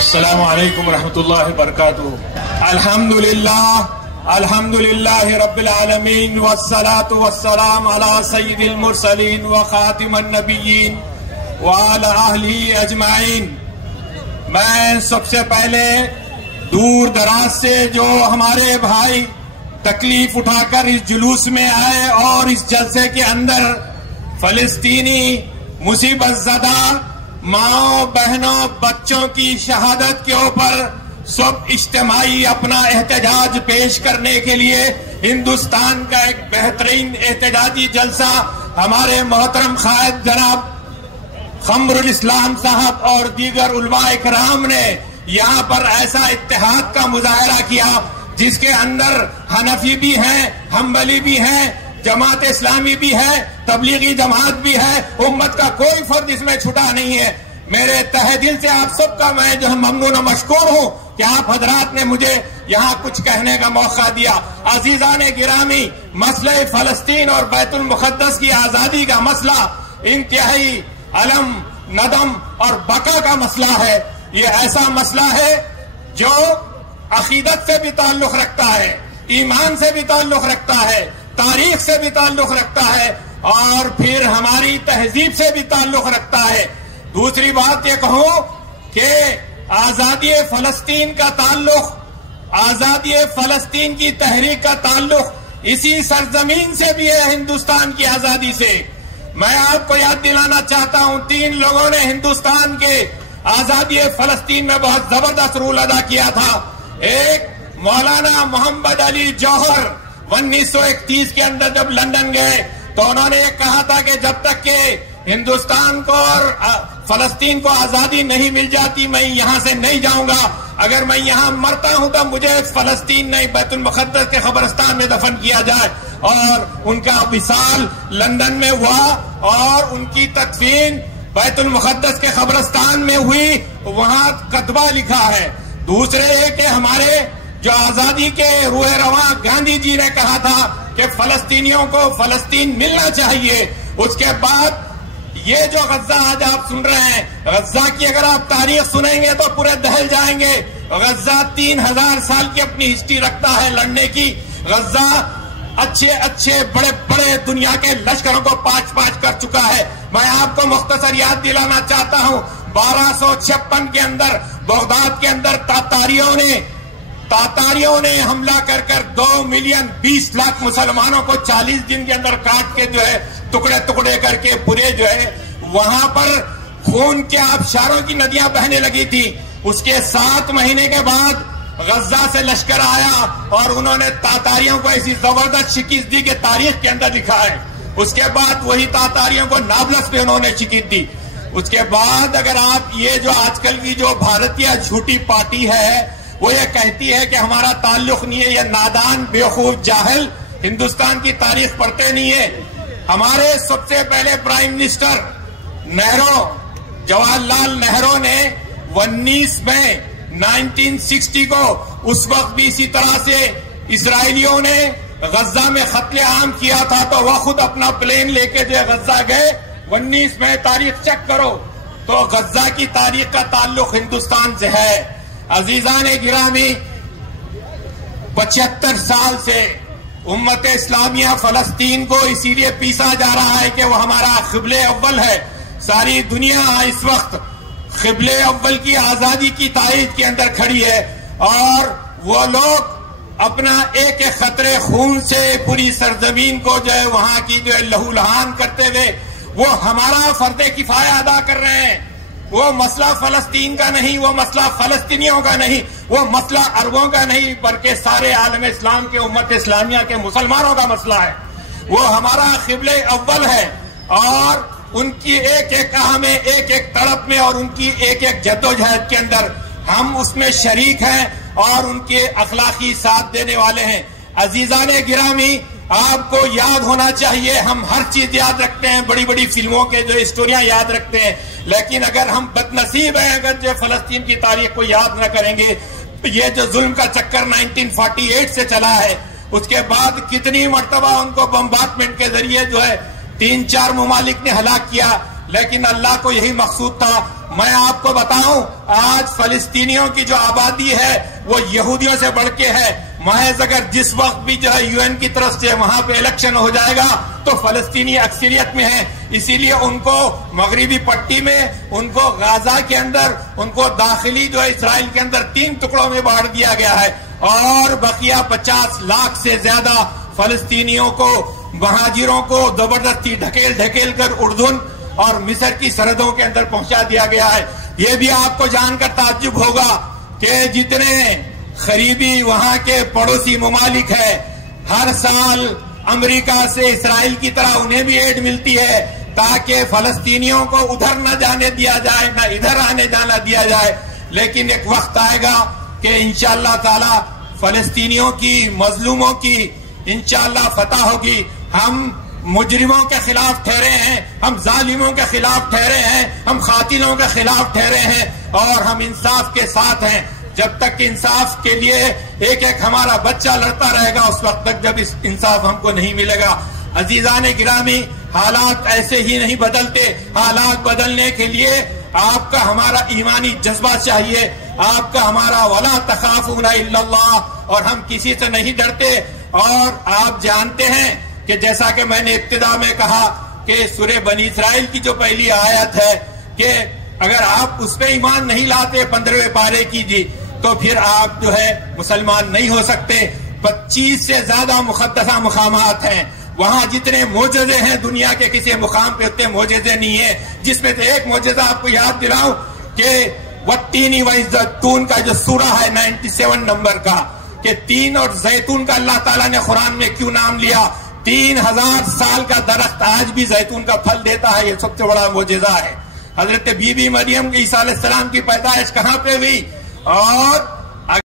अस्सलामु अलैकुम रहमतुल्लाहि बरकातुहू। अल्हम्दुलिल्लाह रब्बिल आलमीन वस्सलातु वस्सलाम अला सय्यिदिल मुरसलीन व खातिमन नबिय्यीन व अला अहलिही अजमाइन। मैं सबसे पहले दूर दराज से जो हमारे भाई तकलीफ उठाकर इस जुलूस में आए और इस जलसे के अंदर फलस्तीनी मुसीबत ज़दा माओ बहनों बच्चों की शहादत के ऊपर सब इज्तिमाई अपना एहतजाज पेश करने के लिए हिंदुस्तान का एक बेहतरीन एहतजाजी जलसा हमारे मोहतरम कायद जनाब खमरुल इस्लाम साहब और दीगर उलमा इकराम ने यहाँ पर ऐसा इत्तेहाद का मुजाहरा किया जिसके अंदर हनफी भी हैं, हम्बली भी हैं, जमात इस्लामी भी है, तबलीगी जमात भी है, उम्मत का कोई फर्द इसमें छुटा नहीं है। मेरे तहे दिल से आप सबका मैं जो है ममनून और मशकूर हूँ कि आप हजरात ने मुझे यहाँ कुछ कहने का मौका दिया। अजीजाने गिरामी, मसले फलस्तीन और बैतुल मुक़द्दस की आजादी का मसला इंतहाई अलम नदम और बका का मसला है। ये ऐसा मसला है जो अकीदत से भी ताल्लुक रखता है, ईमान से भी ताल्लुक रखता है, तारीख से भी ताल्लुक रखता है और फिर हमारी तहजीब से भी ताल्लुक रखता है। दूसरी बात ये कहूं कि आजादी फलस्तीन का ताल्लुक, आजादी फलस्तीन की तहरीक का ताल्लुक इसी सरजमीन से भी है, हिंदुस्तान की आजादी से। मैं आपको याद दिलाना चाहता हूं, 3 लोगों ने हिंदुस्तान के आजादी फलस्तीन में बहुत जबरदस्त रोल अदा किया था। एक मौलाना मोहम्मद अली जौहर 1931 के अंदर जब लंदन गए तो उन्होंने कहा था कि जब तक के हिंदुस्तान को और फलस्तीन को आजादी नहीं मिल जाती मैं यहां से नहीं जाऊंगा। अगर मैं यहां मरता हूं तो मुझे फलस्तीन नहीं बैतुल मुक़द्दस के कब्रिस्तान में दफन किया जाए। और उनका विसाल लंदन में हुआ और उनकी तदफीन बैतुल मुक़द्दस के कब्रिस्तान में हुई, वहां कतबा लिखा है। दूसरे कि हमारे जो आजादी के रूह रवा गांधी जी ने कहा था कि फलस्तीनियों को फलस्तीन मिलना चाहिए। उसके बाद ये जो गज्जा आज आप सुन रहे हैं, गज्जा की अगर आप तारीख सुनेंगे तो पूरे दहल जाएंगे। गज्जा 3000 साल की अपनी हिस्ट्री रखता है लड़ने की। गज्जा अच्छे अच्छे बड़े बड़े दुनिया के लश्करों को पाँच कर चुका है। मैं आपको मुख्तसर याद दिलाना चाहता हूँ, 1256 के अंदर बगदाद के अंदर तातारियों ने हमला कर 2 मिलियन 20 लाख मुसलमानों को 40 दिन के अंदर काट के जो है टुकड़े टुकड़े करके पूरे जो है वहां पर खून के आबशारों की नदियां बहने लगी थी। उसके 7 महीने के बाद गज्जा से लश्कर आया और उन्होंने तातारियों को ऐसी जबरदस्त शिकस्त दी कि तारीख के अंदर लिखा है। उसके बाद वही तातारियों को नाबलस पे उन्होंने शिकस्त दी। उसके बाद अगर आप ये जो आजकल की जो भारतीय झूठी पार्टी है वो ये कहती है कि हमारा ताल्लुक नहीं है, ये नादान बेवकूफ जाहिल हिंदुस्तान की तारीख पढ़ते नहीं है। हमारे सबसे पहले प्राइम मिनिस्टर जवाहरलाल नेहरू ने 19 मई 1960 को उस वक्त भी इसी तरह से इसराइलियों ने गज्जा में कत्ले आम किया था तो वह खुद अपना प्लेन लेके जो गज्जा गए। 19 मई तारीख चेक करो तो गज्जा की तारीख का ताल्लुक हिंदुस्तान से है। अजीजाने गिरामी, 75 साल से उम्मत इस्लामिया फलस्तीन को इसीलिए पीसा जा रहा है कि वो हमारा क़िबले अव्वल है। सारी दुनिया इस वक्त क़िबले अव्वल की आजादी की ताईद के अंदर खड़ी है और वो लोग अपना एक एक खतरे खून से पूरी सरजमीन को जो है वहां की जो है लहूलुहान करते हुए वो हमारा फर्दे किफाया अदा कर रहे हैं। वो मसला फलस्तीन का नहीं, वो मसला फलस्तीनियों का नहीं, वो मसला अरबों का नहीं, बल्कि सारे आलम इस्लाम के उम्मत इस्लामिया के मुसलमानों का मसला है। वो हमारा क़िबले अव्वल है और उनकी एक एक आह में, एक एक तड़प में और उनकी एक एक जद्दोजहद के अंदर हम उसमें शरीक हैं और उनके अखलाकी साथ देने वाले हैं। अजीजाने गिरामी, आपको याद होना चाहिए, हम हर चीज याद रखते हैं, बड़ी बड़ी फिल्मों के जो स्टोरियां याद रखते हैं, लेकिन अगर हम बदनसीब हैं अगर जो फलस्तीन की तारीख को याद न करेंगे तो ये जो जुल्म का चक्कर 1948 से चला है उसके बाद कितनी मर्तबा उनको बम्बार्टमेंट के जरिए जो है 3-4 मुमालिक ने हलाक किया, लेकिन अल्लाह को यही मकसूद था। मैं आपको बताऊं, आज फलस्तीनियों की जो आबादी है वो यहूदियों से बढ़ के है। महज अगर जिस वक्त भी जो है यूएन की तरफ से वहां पे इलेक्शन हो जाएगा तो फलस्तीनी अक्सरियत में है, इसीलिए उनको मगरिबी पट्टी में, उनको गाजा के अंदर, उनको दाखिली जो है इसराइल के अंदर 3 टुकड़ों में बांट दिया गया है और बकिया 50 लाख से ज्यादा फलस्तीनियों को, महाजिरों को जबरदस्ती ढकेल ढकेल कर उर्दून और मिस्र की सरहदों के अंदर पहुंचा दिया गया है। यह भी आपको जानकर ताज्जुब होगा कि जितने करीबी वहां के पड़ोसी ममालिक है, हर साल अमेरिका से इसराइल की तरह उन्हें भी एड मिलती है ताकि फलस्तीनियों को उधर न जाने दिया जाए, न इधर आने जाना दिया जाए। लेकिन एक वक्त आएगा कि इंशाअल्लाह ताला फलस्तीनियों की, मजलूमों की इंशाअल्लाह फतह होगी। हम मुजरिमों के खिलाफ ठहरे हैं, हम जालिमों के खिलाफ ठहरे हैं, हम खातिलों के खिलाफ ठहरे हैं और हम इंसाफ के साथ हैं। जब तक इंसाफ के लिए एक एक हमारा बच्चा लड़ता रहेगा, उस वक्त तक जब इस इंसाफ हमको नहीं मिलेगा। अजीजान गिरामी, हालात ऐसे ही नहीं बदलते। हालात बदलने के लिए आपका हमारा ईमानी जज्बा चाहिए, आपका हमारा वला तखाफूना इल्लल्लाह, और हम किसी से नहीं डरते। और आप जानते हैं कि जैसा कि मैंने इब्तिदा में कहा कि सूरह बनी इस्राइल की जो पहली आयत है कि अगर आप उस पे ईमान नहीं लाते 15वें पारे की जी, तो फिर आप जो है मुसलमान नहीं हो सकते। 25 से ज्यादा मुक़द्दसा मुकामात हैं, वहां जितने मोजज़े हैं दुनिया के किसी मुकाम पे उतने मोजज़े नहीं है। जिसमें से एक मोजज़ा आपको याद दिलाऊं कि वत्तीनी व ज़ैतून का जो सूरा है 97 नंबर का, कि तीन और जैतून का अल्लाह ताला ने कुरान में क्यों नाम लिया। 3000 साल का दरख्त आज भी जैतून का फल देता है, ये सबसे बड़ा मोजज़ा है। हजरत बीबी मरियम ईसा अलैहिस्सलाम की पैदाइश कहाँ पे हुई और